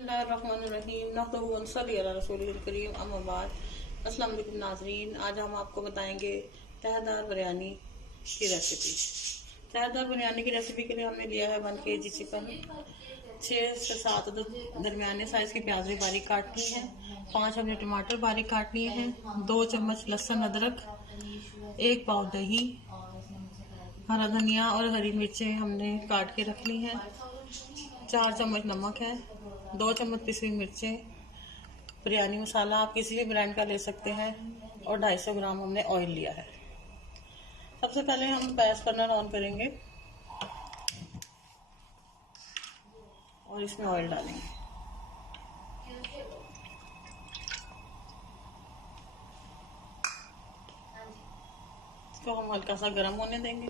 अस्सलाम वालेकुम नाज़रीन, आज हम आपको बताएंगे तहदार बिरयानी की रेसिपी। तहदार बिरयानी की रेसिपी के लिए हमने लिया है 1 kg चिकन, 6 से 7 दरमियाने साइज़ की प्याज भी बारीक काटनी है, 5 हमने टमाटर बारीक काट लिए हैं, 2 चम्मच लहसुन अदरक, 1 पाव दही, हरा धनिया और हरी मिर्चें हमने काट के रख ली हैं, 4 चम्मच नमक है, 2 चम्मच पिसी हुई मिर्चें, बिरयानी मसाला आप किसी भी ब्रांड का ले सकते हैं और 250 ग्राम हमने ऑयल लिया है। सबसे पहले हम गैस बर्नर ऑन करेंगे और इसमें ऑयल डालेंगे। इसको हम हल्का सा गर्म होने देंगे।